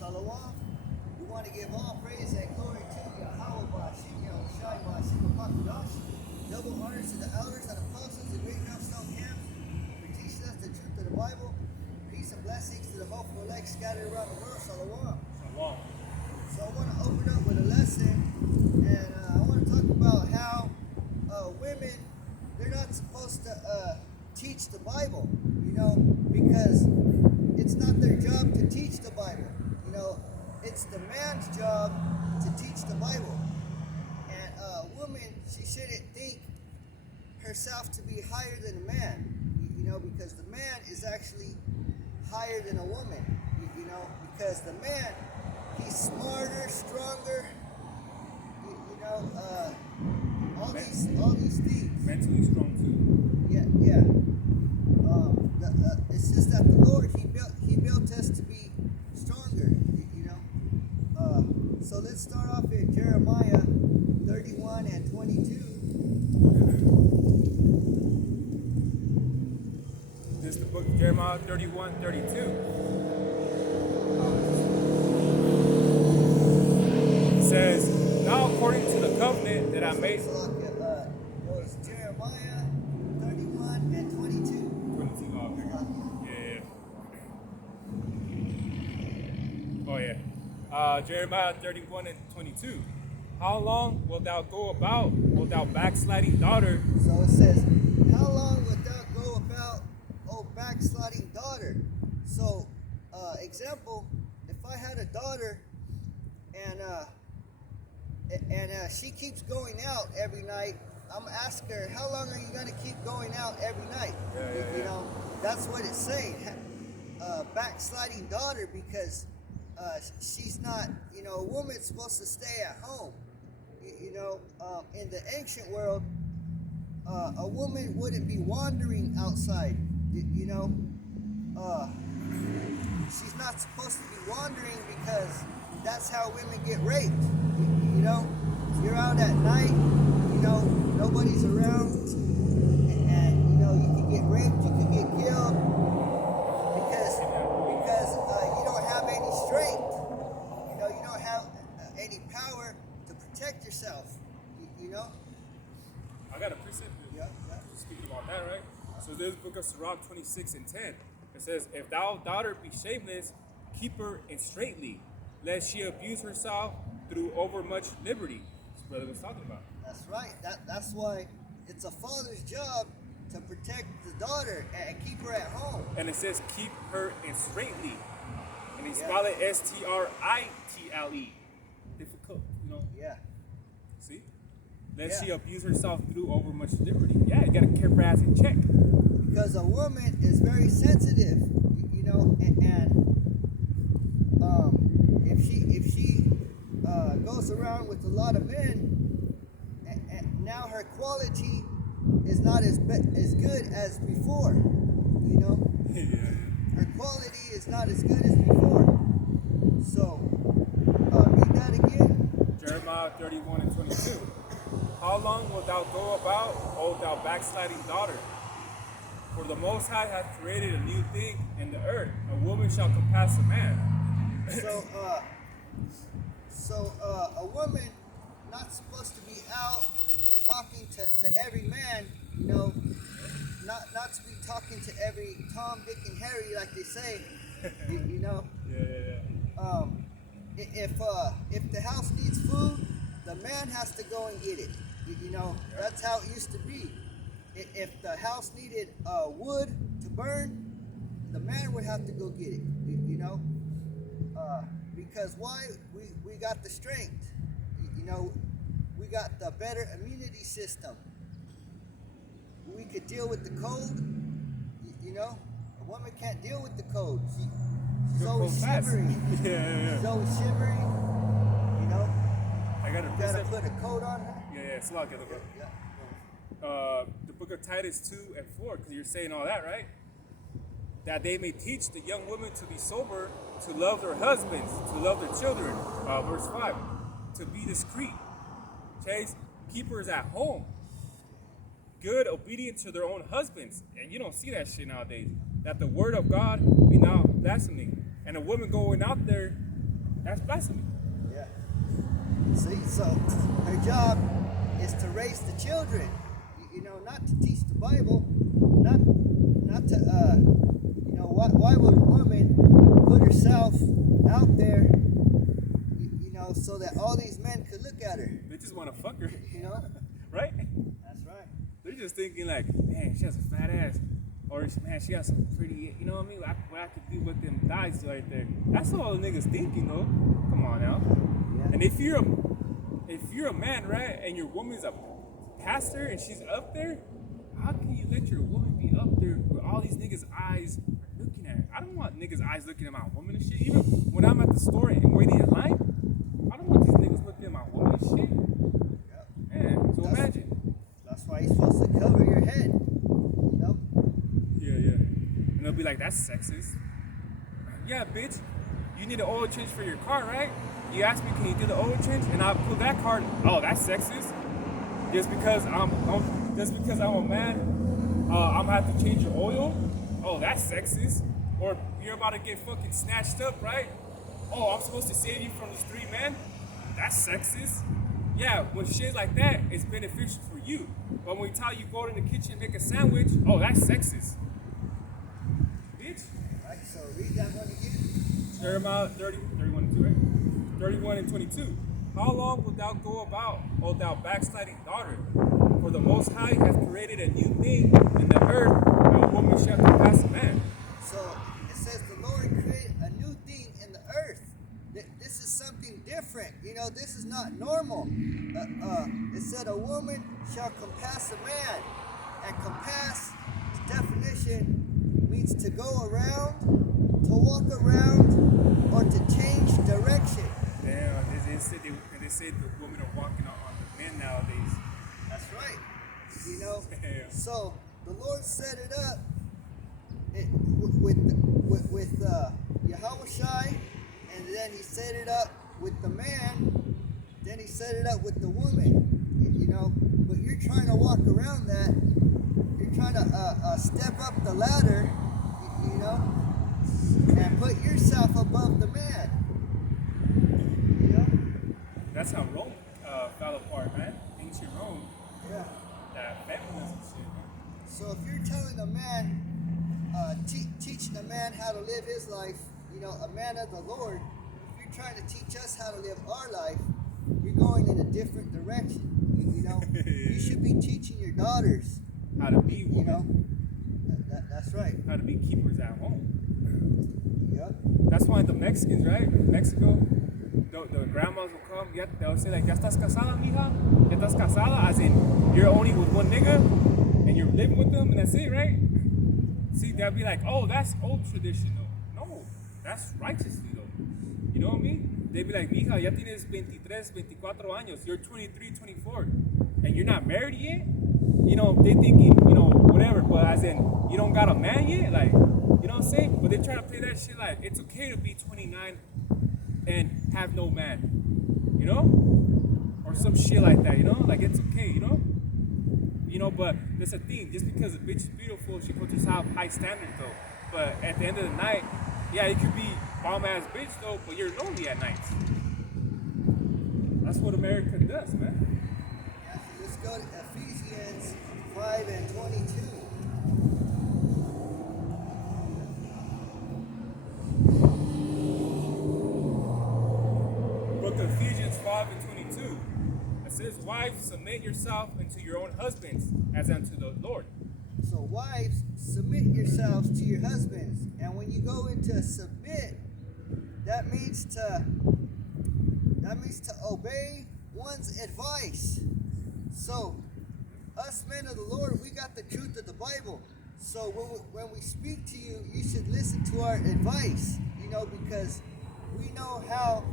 Shalom. We want to give all praise and glory to Yahweh Bashim Yahushai Bashim Pakadash. Double honors to the elders and apostles, the great Millstone camp, for teaching us the truth of the Bible. Peace and blessings to the multiple legs scattered around the world. Shalom. Shalom. So I want to open up with a lesson, and I want to talk about how women, they're not supposed to teach the Bible, because it's not their job to teach the Bible. It's the man's job to teach the Bible. And a woman, she shouldn't think herself to be higher than a man, because the man is actually higher than a woman, because the man, he's smarter, stronger, all these things. Mentally strong too. Yeah. It's just that the Lord, He built us to be stronger, So let's start off in Jeremiah 31 and 22. This is the book of Jeremiah 31, 32. It says, "Now according to the covenant that I made." It was Jeremiah 31 and 22. 22. Oh, okay. Yeah. Oh yeah. Jeremiah 31 and 22. "How long wilt thou go about, O thou backsliding daughter?" So it says, "How long wilt thou go about, O backsliding daughter?" So, example, if I had a daughter and she keeps going out every night, I'm asking her, how long are you going to keep going out every night? Yeah. That's what it's saying. Backsliding daughter, because she's not, a woman's supposed to stay at home. In the ancient world, a woman wouldn't be wandering outside. She's not supposed to be wandering, because that's how women get raped. You're out at night, nobody's around, and you can get raped, you can get killed, because you don't have any strength. You don't have any power to protect yourself. I got a precept. Yeah. Speaking about that, right? So this book of Sirach 26 and 10. It says, "If thou daughter be shameless, keep her in straitly, lest she abuse herself through overmuch liberty." That's what brother was talking about. That's right. That's why it's a father's job to protect the daughter and keep her at home. And it says, "Keep her in straitly," and they spell it STRITLE. Difficult, Yeah. See? Lest she abuse herself through overmuch liberty. Yeah, you gotta keep her ass in check. Because a woman is very sensitive, and if she goes around with a lot of men, and now her quality is not as good as before. Her quality is not as good as before. So read that again. Jeremiah 31 and 22. "How long wilt thou go about, O thou backsliding daughter? For the Most High hath created a new thing in the earth. A woman shall compass a man." So a woman not supposed to be out talking to every man, not to be talking to every Tom, Dick, and Harry, like they say, Yeah. If the house needs food, the man has to go and get it. That's how it used to be. If the house needed wood to burn, the man would have to go get it. Because why? We got the strength. We got the better immunity system. We could deal with the cold. A woman can't deal with the cold. She's always shivering. Yeah. She's always shivering. I got a You gotta precept. put a coat on her. Yeah. Slow down, bro. Yeah. The book of Titus 2 and 4, because you're saying all that, right? "That they may teach the young women to be sober, to love their husbands, to love their children." Verse 5, "To be discreet." Chase, keepers at home, good, obedient to their own husbands. And you don't see that shit nowadays. That the word of God be not blaspheming. And a woman going out there That's blasphemy. Yeah. See, so her job is to raise the children. Not to teach the Bible, not to why would a woman put herself out there, so that all these men could look at her? They just want to fuck her. Right? That's right. They're just thinking like, man, she has a fat ass. Or, man, she has some pretty, you know what I mean? What I could do with them thighs right there. That's all the niggas thinking, though. Come on now. Yeah. And if you're a man, right, and your woman's a pastor and she's up there, how can you let your woman be up there where all these niggas' eyes are looking at her? I don't want niggas' eyes looking at my woman and shit. Even when I'm at the store and waiting in line, I don't want these niggas looking at my woman and shit. Yep. Man, so imagine. That's why you're supposed to cover your head. Yeah. And they'll be like, that's sexist. Yeah, bitch. You need an oil change for your car, right? You asked me, can you do the oil change? And I pull that card. Oh, that's sexist. Just because I'm a man, I'm gonna have to change your oil. Oh, that's sexist. Or you're about to get fucking snatched up, right? Oh, I'm supposed to save you from the street, man. That's sexist. Yeah, when shit like that, it's beneficial for you. But when we tell you go in the kitchen and make a sandwich, oh, that's sexist. Bitch. Right, so read that one again. Jeremiah 31 and 2, right? 31 and 22. How long wilt thou go about, O thou backsliding daughter? For the Most High hath created a new thing in the earth, and a woman shall compass a man. So it says the Lord created a new thing in the earth. This is something different. This is not normal. It said a woman shall compass a man. And compass, definition, means to go around, to walk around, or to change direction. Damn, they say the women are walking on the men nowadays. That's right. Damn. So the Lord set it up with Yahushai, and then He set it up with the man. Then He set it up with the woman. But you're trying to walk around that. You're trying to step up the ladder, and put yourself above the man. That's how Rome fell apart, man. Ancient Rome. Yeah. That feminism shit, man. So if you're telling a man, teaching a man how to live his life, a man of the Lord, if you're trying to teach us how to live our life, you're going in a different direction. You should be teaching your daughters How to be women. That's right. How to be keepers at home. Yep. That's why the Mexicans, right? In Mexico, the grandmas will come, they'll say like, ¿Ya estás casada, mija? ¿Ya estás casada? As in, you're only with one nigga, and you're living with them, and that's it, right? See, they'll be like, oh, that's old tradition, though. No, that's righteously, though. You know what I mean? They'd be like, mija, ya tienes 23, 24 años, you're 23, 24, and you're not married yet? They thinking, whatever, but as in, you don't got a man yet? Like, you know what I'm saying? But they try to play that shit like, it's okay to be 29 and have no man, or some shit like that, like it's okay, but there's a thing, just because a bitch is beautiful, she puts herself high standards though, but at the end of the night, yeah, you could be bomb ass bitch though, but you're lonely at night. That's what America does, man. Yeah, so let's go to Ephesians 5 and 22. Book of Ephesians 5 and 22. It says, wives, submit yourself unto your own husbands, as unto the Lord. So wives, submit yourselves to your husbands. And when you go into submit, that means to obey one's advice. So us men of the Lord, we got the truth of the Bible. So when we speak to you, you should listen to our advice, because we know how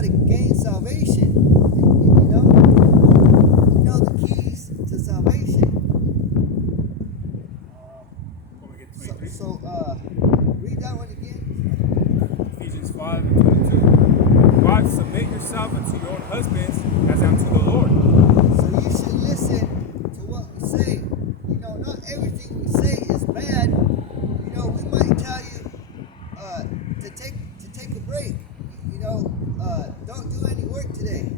to gain salvation. We know the keys to salvation. So read that one again. Ephesians 5 and 22. Wives, submit yourself unto your own husbands as unto the Lord. So you should listen to what we say. Not everything we say is bad. We might tell you to take a break. Don't do any work today.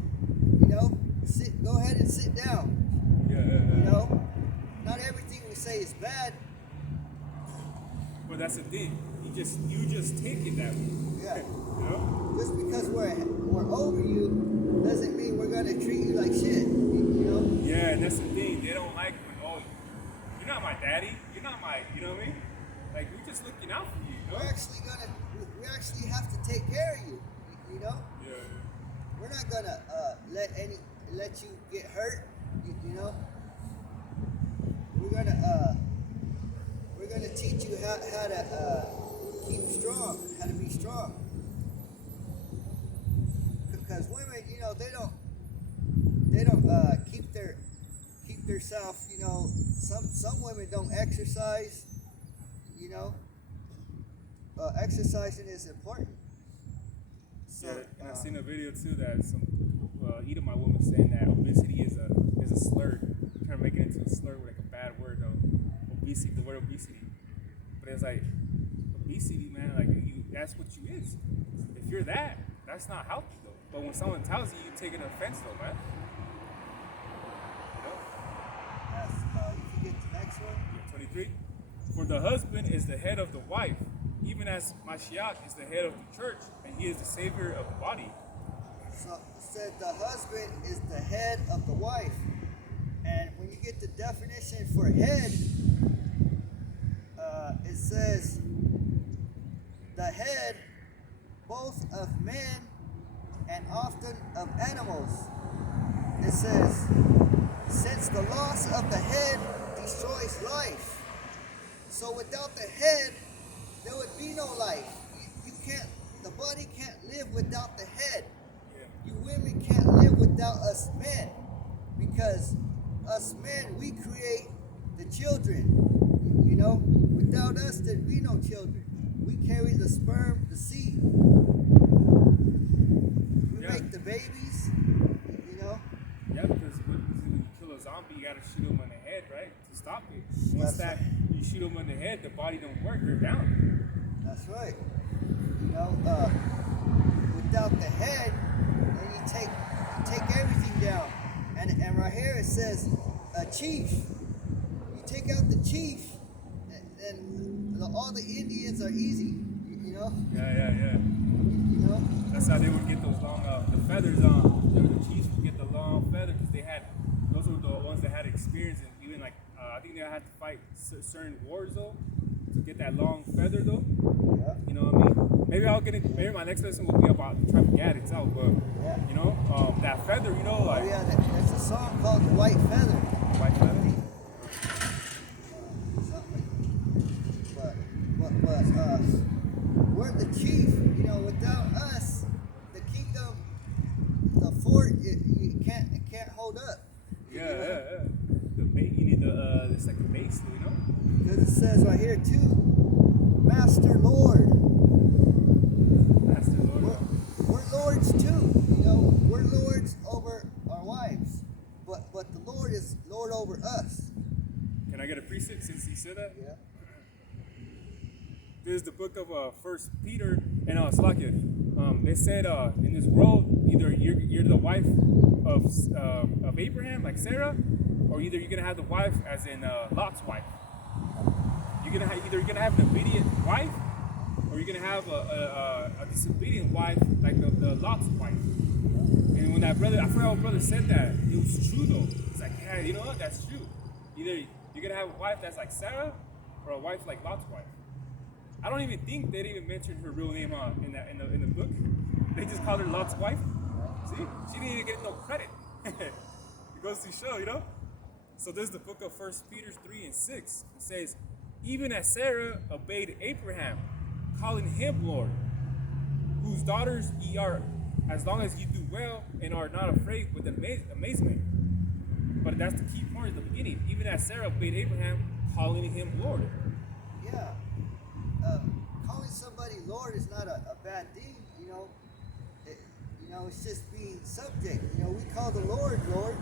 Go ahead and sit down. Not everything we say is bad. Well, that's the thing. You just take it that way. Yeah. You know? Just because we're over you doesn't mean we're gonna treat you like shit. Yeah, and that's the thing. They don't like when, oh, you're not my daddy. You're not my, you know what I mean? Like, we're just looking out for you. We actually have to take care of you. Yeah. We're not gonna let you get hurt. We're gonna teach you how to keep strong, how to be strong. Because women, they don't keep themselves. Some women don't exercise. Exercising is important. So, Yeah, and I've seen a video too that some Edomite woman saying that obesity is a slur, trying to make it into a slur with like a bad word though. Obesity, the word obesity. But it's like obesity, man. Like that's what you is. If you're that, that's not healthy though. But when someone tells you, you take an offense though, man. Yes. You can get the next one. Yeah, 23. For the husband is the head of the wife, even as Mashiach is the head of the church, and he is the savior of the body. So it said the husband is the head of the wife. And when you get the definition for head, it says the head both of men and often of animals. It says, since the loss of the head destroys life. So without the head, there would be no life. The body can't live without the head. You women can't live without us men, because us men, we create the children. Without us, there'd be no children. We carry the sperm, the seed. We make the babies. Yeah, because when you kill a zombie, you gotta shoot him in the head, right, to stop it. Once you shoot him in the head, the body don't work. They're down. That's right. Without the head, then you take everything down. And right here it says a chief. You take out the chief, and all the Indians are easy. Yeah. That's how they would get those long the feathers on. The chiefs would get the long feather because those were the ones that had experience, and even like I think they had to fight certain wars though to get that long feather though. Yeah. You know what I mean? Maybe my next lesson will be about the tribe of Gad itself, but that feather, like there's a song called "The White Feather." White feather. But we're the chief. Without us, the kingdom, the fort, it can't hold up. Yeah. You need it's like the base, Because it says right here too, Master Lord. Master Lord. We're lords too. We're lords over our wives, but the Lord is Lord over us. Can I get a precept since he said that? Yeah. This is the book of First Peter and Slakia. They said in this world, either you're the wife of Abraham, like Sarah, or either you're gonna have the wife as in Lot's wife. You're gonna have an obedient wife, or you're gonna have a disobedient wife like the Lot's wife. And when that brother, I forgot what brother said that, it was true though. It's like, yeah, you know what? That's true. Either you're gonna have a wife that's like Sarah, or a wife like Lot's wife. I don't even think they didn't even mention her real name in the book. They just called her Lot's wife. See, she didn't even get no credit. It goes to show, So this is the book of 1 Peter 3:6. It says, even as Sarah obeyed Abraham, calling him Lord, whose daughters ye are, as long as you do well and are not afraid with amazement. But that's the key part at the beginning. Even as Sarah obeyed Abraham, calling him Lord. Yeah. Calling somebody Lord is not a bad thing, it's just being subject. We call the Lord, Lord.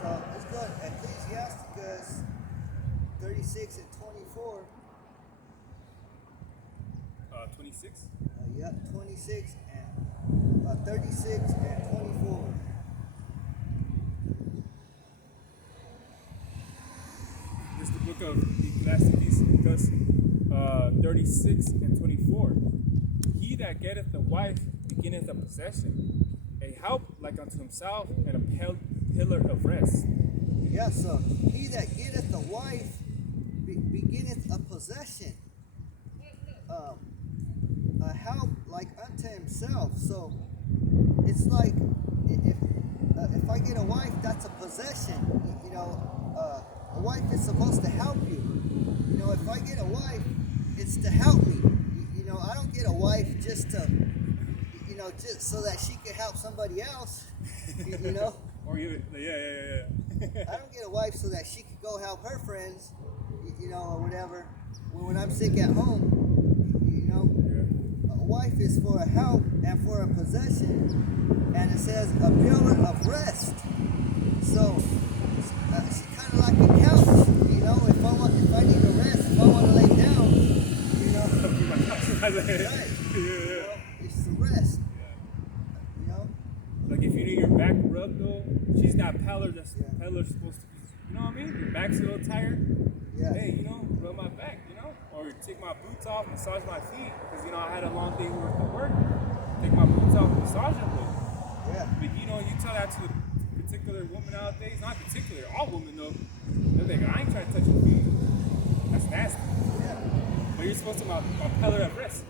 So let's go to Ecclesiasticus 36 and 24. 26. Yep, 26 and 36 and 24. This is the book of Ecclesiastes, 36 and 24. He that getteth the wife beginneth a possession, a help like unto himself, and a pillar of rest. Yeah, so he that getteth the wife beginneth a possession, a help like unto himself. So it's like if I get a wife, that's a possession. A wife is supposed to help you. If I get a wife, it's to help me. I don't get a wife just to, just so that she can help somebody else. Or you, yeah. I don't get a wife so that she could go help her friends, or whatever. When I'm sick at home, a wife is for a help and for a possession, and it says a pillar of rest. So she's kind of like a couch. If I need a rest, if I want to lay down, right? It's the rest. Like if you need your back rubbed though, she's that pillar that's pillar's supposed to be. You know what I mean? Your back's a little tired. Yeah. Hey, rub my back. Or take my boots off, massage my feet, because I had a long day worth of work. Take my boots off, massage them. Yeah. But you tell that to a particular woman nowadays, not particular, all women though. They're like, I ain't trying to touch your feet. That's nasty. Yeah. But you're supposed to my pillar of rest.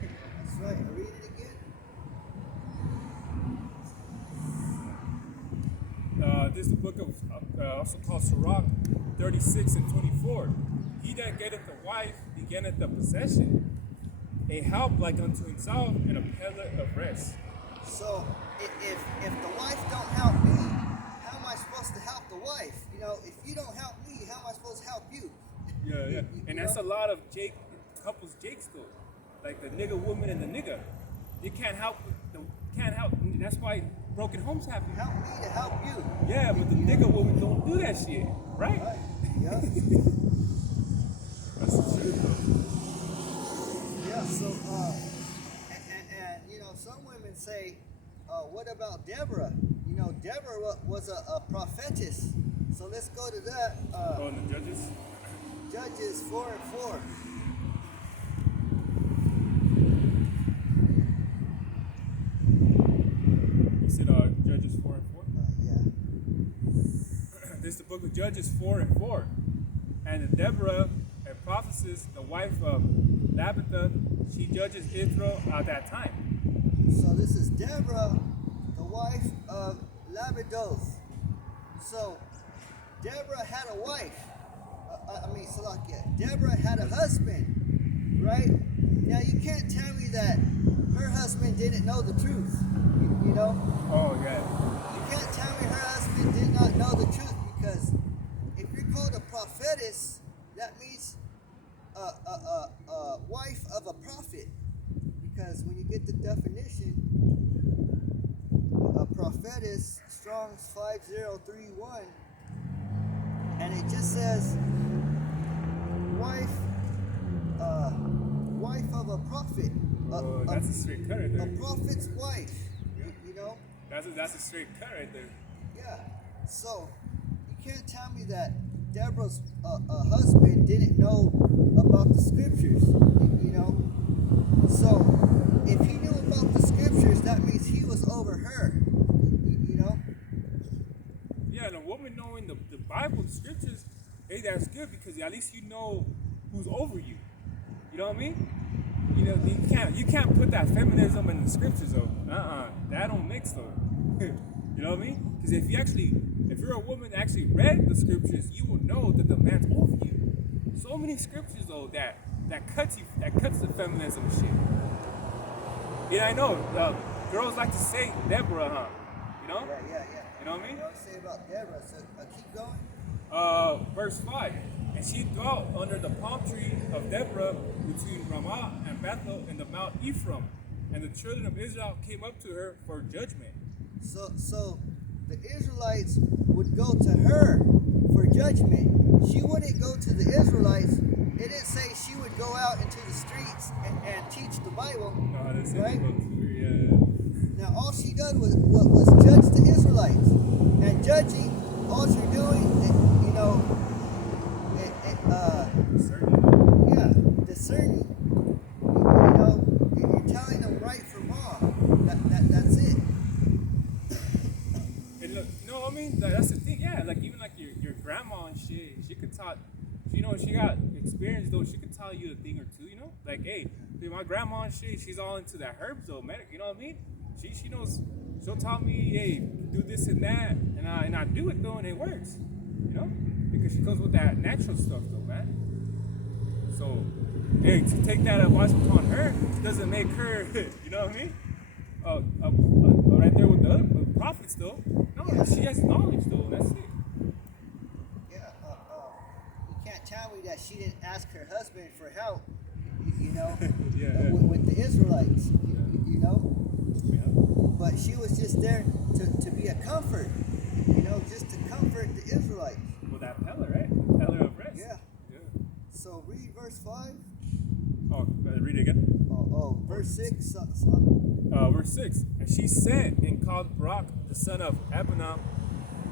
That's right. Read it again. This is the book of also called Sirach 36 and 24. He that getteth a wife beginneth a possession, a help like unto himself, and a pillar of rest. So if the wife don't help me, how am I supposed to help the wife? If you don't help me, how am I supposed to help you? Yeah. And that's a lot of couples jakes though. Like the nigga woman and the nigga. You can't help. That's why broken homes happen. Help me to help you. Yeah, but the nigga woman don't do that shit, right? Yeah. That's the truth though. Yeah. So and some women say, what about Deborah? Deborah was a prophetess. So let's go to that. In the Judges. Judges 4 and 4. You said Judges 4 and 4? Yeah. This is the book of Judges 4 and 4. And Deborah, a prophetess, the wife of Labatha, she judges Israel at that time. So this is Deborah, the wife of Labadoth. So Deborah had a wife. Salakia. Deborah had a husband, right? Now you can't tell me that her husband didn't know the truth. Oh yeah. You can't tell me her husband did not know the truth, because if you're called a prophetess, that means a wife of a prophet. Because when you get the definition, a prophetess, Strong's 5031, and it just says wife of a prophet. That's a straight cut right there. A prophet's wife. That's a straight cut right there. Yeah. So you can't tell me that Deborah's husband didn't know about the scriptures. So if he knew about the scriptures, that means he was over her. Yeah, and a woman knowing the Bible, the scriptures, hey, that's good, because at least you know who's over you. You know what I mean? You can't put that feminism in the scriptures though. That don't mix though. You know what I mean? Because if you're a woman that actually read the scriptures, you will know that the man's over you. So many scriptures though that cuts the feminism shit. Yeah, I know. Girls like to say Deborah, huh? Yeah. You know what I mean? What say about Deborah? So keep going. Verse 5. And she dwelt under the palm tree of Deborah between Ramah and Bethel in the Mount Ephraim. And the children of Israel came up to her for judgment. So the Israelites would go to her for judgment. She wouldn't go to the Israelites. It didn't say she would go out into the streets and teach the Bible, No, that's right? Yeah. Now all she done was judge the Israelites, and judging, all you're doing, Certainly. yeah, discerning. You're telling them right from wrong. That's it. And look, I mean, that's the thing. Yeah, like even like your grandma and shit, she could talk. She got experience though. She could tell you a thing or two. Like hey, dude, my grandma and shit, she's all into that herbs though, man. You know what I mean? She knows. She'll tell me, hey, do this and that, and I do it though, and it works. Because she comes with that natural stuff though, man. So, hey, to take that advice upon her doesn't make her, you know what I mean? Right there with the other prophets though. No, Yeah. she has knowledge though. That's it. Yeah. You can't tell me that she didn't ask her husband for help. Yeah. With the Israelites. Yeah. But she was just there to be a comfort. Just to comfort the Israelites. Well, that pillar, right? The pillar of rest. Yeah. Yeah. So read verse 5. Oh, read it again. Verse 6. Verse 6. And she sent and called Barak, the son of Abinah,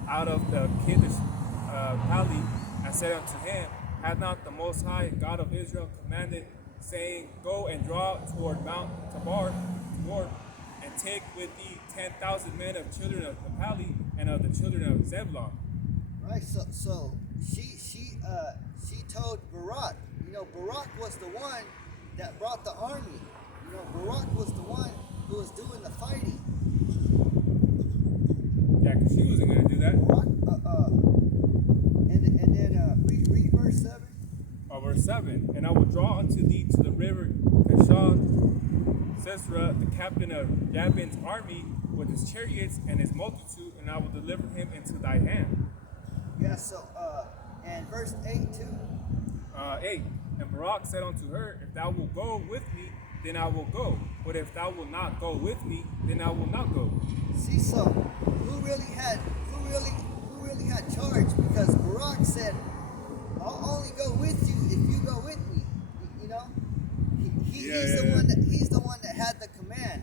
out of the Kadesh valley, and said unto him, Hath not the Most High God of Israel commanded, saying, Go and draw toward Mount Tabor, and take with thee 10,000 men of children of Naphtali and of the children of Zebulun. Right. So she told Barak. Barak was the one that brought the army. Barak was the one who was doing the fighting. Yeah, because she wasn't going to do that. Barak, and then read verse 7. Verse 7. And I will draw unto thee to the river Kishon, Sisera, the captain of Jabin's army, with his chariots and his multitude, and I will deliver him into thy hand. Yeah, so, and verse 8 too. 8. And Barak said unto her, If thou wilt go with me, then I will go. But if thou wilt not go with me, then I will not go. See, so who really had charge? Because Barak said, I'll only go with you if you go with me. He's the one that had the command.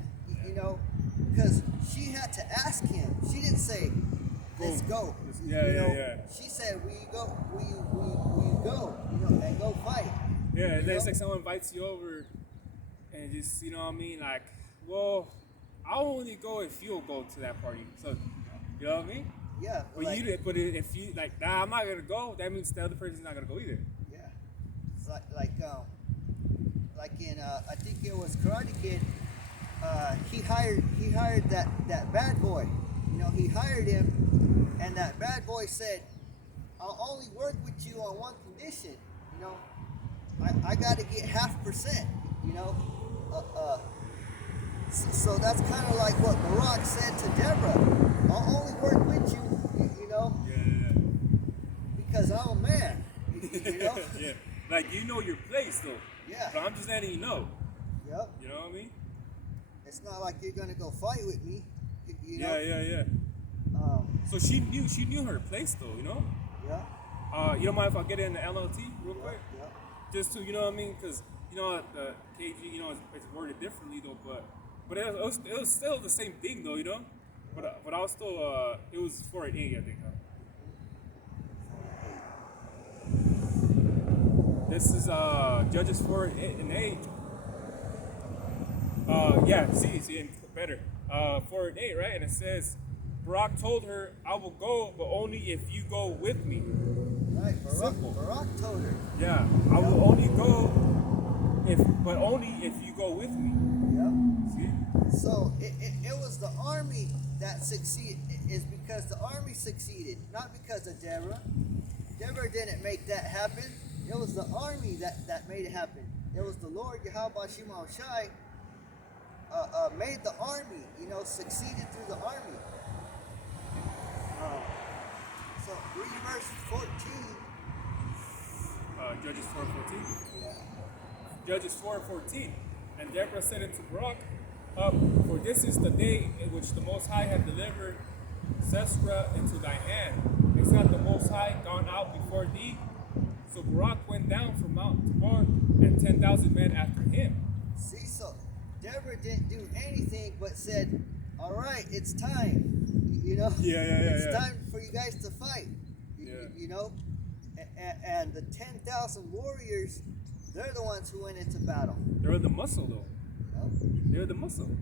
Because she had to ask him. She didn't say, let's go. She said, will you go, and go fight. Yeah, and then it's like someone invites you over and just, like, well, I'll only go if you'll go to that party. So, you know what I mean? Yeah. But if you, like, nah, I'm not going to go, that means the other person's not going to go either. Yeah. It's like in, I think it was Karate Kid, he hired that bad boy. He hired him, and that bad boy said, I'll only work with you on one condition. I got to get 0.5%. So that's kind of like what Barak said to Deborah. I'll only work with you, Yeah. because I'm a man. Yeah. Like, your place, though. Yeah. But I'm just letting you know. Yep. You know what I mean? It's not like you're gonna go fight with me. Yeah. So she knew her place, though, Yeah. You don't mind if I get in the LLT real quick? Yeah. Just to, you know what I mean? Because, the KG, it's worded differently, though, but it was still the same thing, though, But I was still, it was 4-8, I think, huh? This is Judges 4-8. See, better. 4-8, right? And it says, Barak told her, I will go, but only if you go with me. Right. Simple. Barak told her. Yeah, I will only go but only if you go with me. Yep. See? So it was the army that succeeded. Is because the army succeeded, not because of Deborah. Deborah didn't make that happen. It was the army that made it happen. It was the Lord Yahweh Shimon Shai made the army, succeeded through the army. So read verse 14. Judges 4:14. Yeah. Judges 4:14. And Deborah said unto Barak, for this is the day in which the Most High hath delivered Sisera into thy hand. Is not the Most High gone out before thee? So Barak went down from Mount Tabor and sent 10,000 men after him. See, so Deborah didn't do anything but said, all right, it's time. It's time for you guys to fight. You know, and the 10,000 warriors, they're the ones who went into battle. They're the muscle, though. You know? They're the muscle.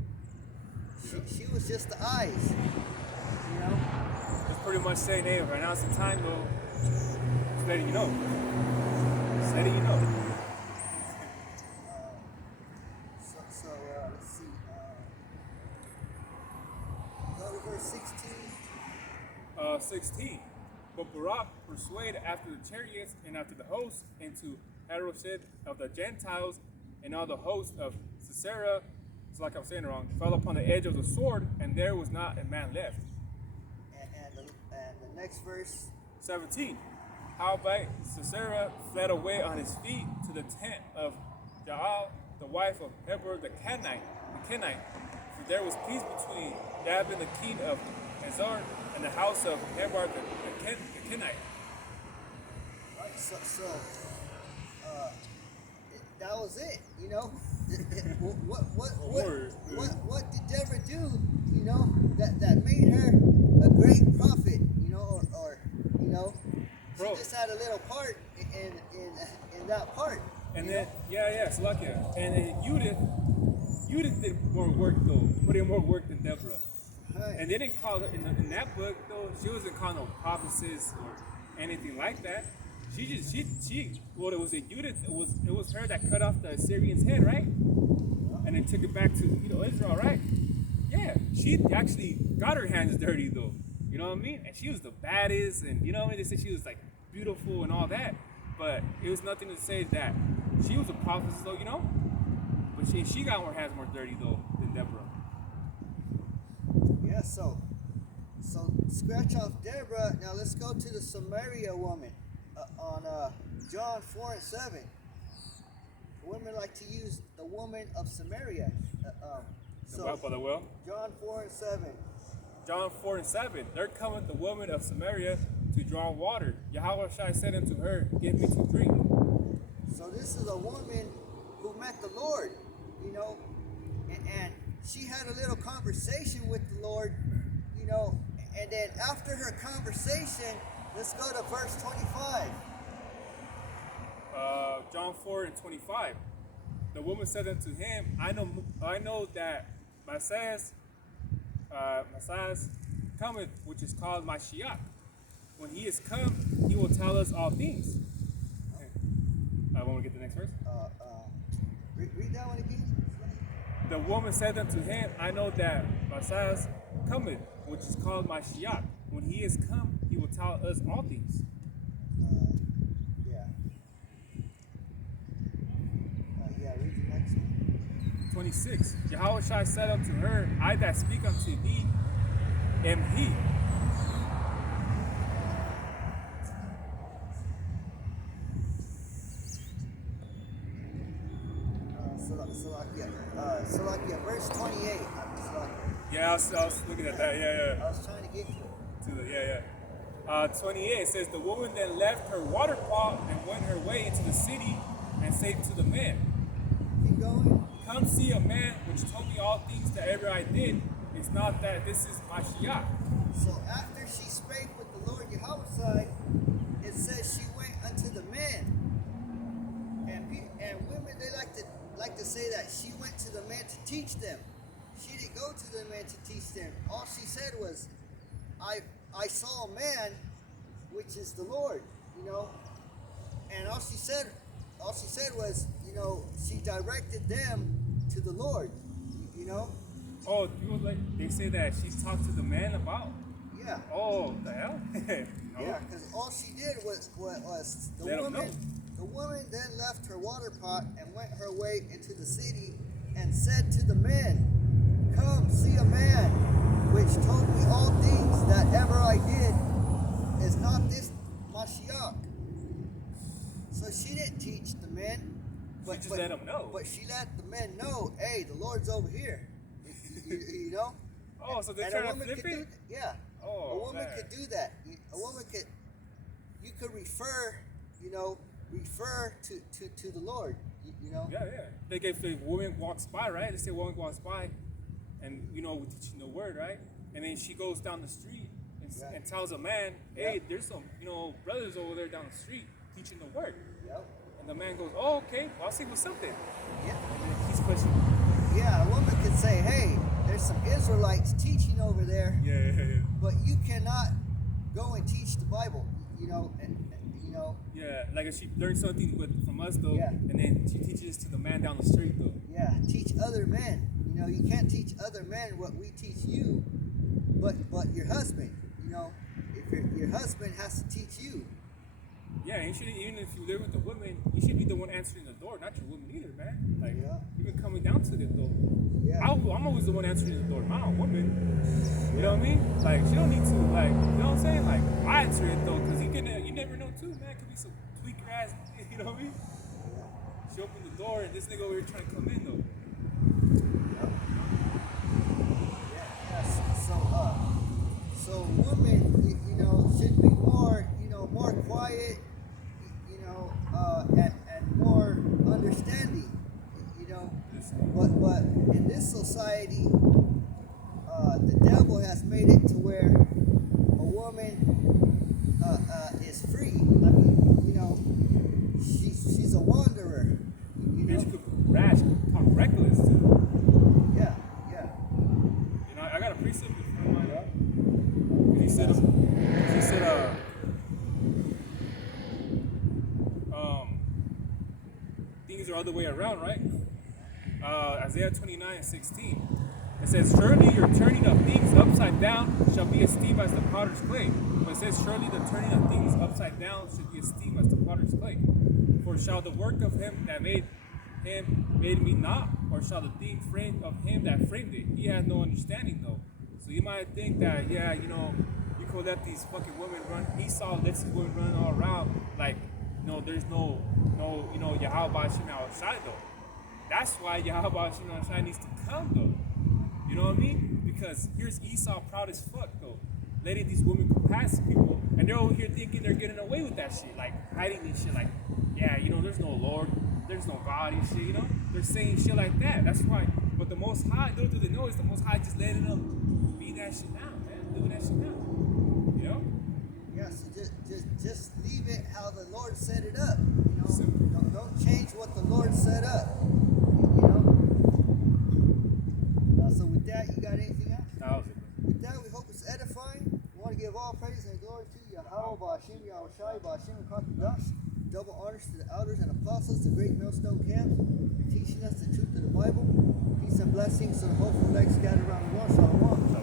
She was just the eyes. You know. It's pretty much saying, hey, right now it's the time, though. Just letting you know. Just letting you know. So let's see. Go to verse 16. 16. But Barak persuaded after the chariots and after the host into Harosheth of the Gentiles, and all the host of Sisera, it's like I'm saying it wrong, fell upon the edge of the sword, and there was not a man left. And the next verse. 17. Howbeit Sisera fled away on his feet to the tent of Jael, the wife of Heber the Kenite. For there was peace between Jabin the king of Hazor and the house of Heber the Kenite. Right, so that was it. You know, what did Deborah do? You know, that made her a great prophet. You know, or you know, she just had a little part in that part. And then so like and then Judith did more work though, put in more work than Deborah. Right. And they didn't call her in that book though. She wasn't called no prophetess or anything like that. She what it was it Judith? It was her that cut off the Assyrian's head, right? And then took it back to Israel, right? Yeah, she actually got her hands dirty though. You know what I mean? And she was the baddest, and you know what I mean? They said she was like beautiful and all that, but it was nothing to say that she was a prophetess though, you know? But she got her hands more dirty though than Deborah. Yeah, so scratch off Deborah. Now let's go to the Samaria woman on John 4 and 7. Women like to use the woman of Samaria. By the well? John 4 and 7. John 4 and 7. There cometh the woman of Samaria to draw water. Yahweh Shai said unto her, give me to drink. So this is a woman who met the Lord, you know, and she had a little conversation with the Lord, you know, and then after her conversation, let's go to verse 25. John 4 and 25. The woman said unto him, I know that Messiah cometh, which is called Mashiach. When he is come, he will tell us all things. Want to get the next verse? Read that one again. The woman said unto him, I know that Messiah cometh, which is called Mashiach. When he is come, he will tell us all things. Read the next one. 26. Yahweh Shai said unto her, I that speak unto thee am he. Verse 28. Yeah, I was looking at that. Yeah. I was trying to get to it. 28, it says, the woman then left her water pot and went her way into the city and said to the man, keep going. Come see a man which told me all things that ever I did. It's not that this is Mashiach. So after she spake with the Lord Yahweh, it says she went unto the men. And women, they like to say that she went to the men to teach them. She didn't go to the men to teach them. All she said was, I saw a man, which is the Lord, you know. And all she said was, you know, she directed them to the Lord, you know. Oh, they say that she talked to the man about? Yeah. Oh, the hell? No. Yeah, because all she did was the woman then left her water pot and went her way into the city and said to the men, come see a man which told me all things that ever I did. Is not this Mashiach? So she didn't teach the men, but she just let them know. But she let the men know, hey, the Lord's over here. you know? Oh, so they're trying to flip it? Yeah. Oh, a woman could do that. A woman could, you could refer, you know, refer to the Lord. You know. Yeah, yeah. Like if a woman walks by, right? Let's say a woman walks by, and we're teaching the word, right? And then she goes down the street and tells a man, hey, there's some brothers over there down the street teaching the word. Yep. And the man goes, oh, okay, well, I'll see what's up then. Yeah. And he's questioning. Yeah, a woman could say, hey, there's some Israelites teaching over there. Yeah. But you cannot go and teach the Bible, and Yeah, like if she learned something from us, though, Yeah. and then she teaches to the man down the street, though. Yeah, teach other men. You can't teach other men what we teach you, but your husband, if your husband has to teach you. Yeah, and even if you live with a woman, you should be the one answering the door, not your woman either, man. Like, even coming down to it, though. Yeah. I'm always the one answering the door, not a woman. You know what I mean? Like, she don't need to, like, you know what I'm saying? Like, I answer it, though, because you never know, too, man. It could be some tweaker ass, you know what I mean? She opened the door, and this nigga over here trying to come in, though. So women, should be more, more quiet, and more understanding, But in this society, the devil has made it to where a woman is free. I mean, she's a wanderer. And she could rash, talk reckless, too. Yeah. I got a precept in front of mine. He said, things are other way around, right? Isaiah 29:16. It says, surely your turning of things upside down shall be esteemed as the potter's clay. But it says, surely the turning of things upside down should be esteemed as the potter's clay. For shall the work of him that made me not, or shall the thing framed of him that framed it? He has no understanding, though. So you might think that, you could let these fucking women run. Esau lets these women run all around. Like, there's no Yahweh Shem Shai, though. That's why Yahweh Shem Shai needs to come, though. You know what I mean? Because here's Esau proud as fuck, though, letting these women go past people, and they're over here thinking they're getting away with that shit, like hiding this shit, like, there's no Lord, there's no God and shit, They're saying shit like that. That's why. But the Most High, little do they know, is the Most High just letting them be that shit now, man, doing that shit now. Yeah. So just leave it how the Lord set it up. Simple. Don't change what the Lord set up. So with that, you got anything else? That was it. With that, we hope it's edifying. We want to give all praise and glory to Yahweh, Ba'ashim, Yahushai, Ba'ashim, and Kakadash. Double honors to the elders and apostles, the great millstone camp, for teaching us the truth of the Bible. Peace and blessings to the hopeful legs scattered around the world. Shalom.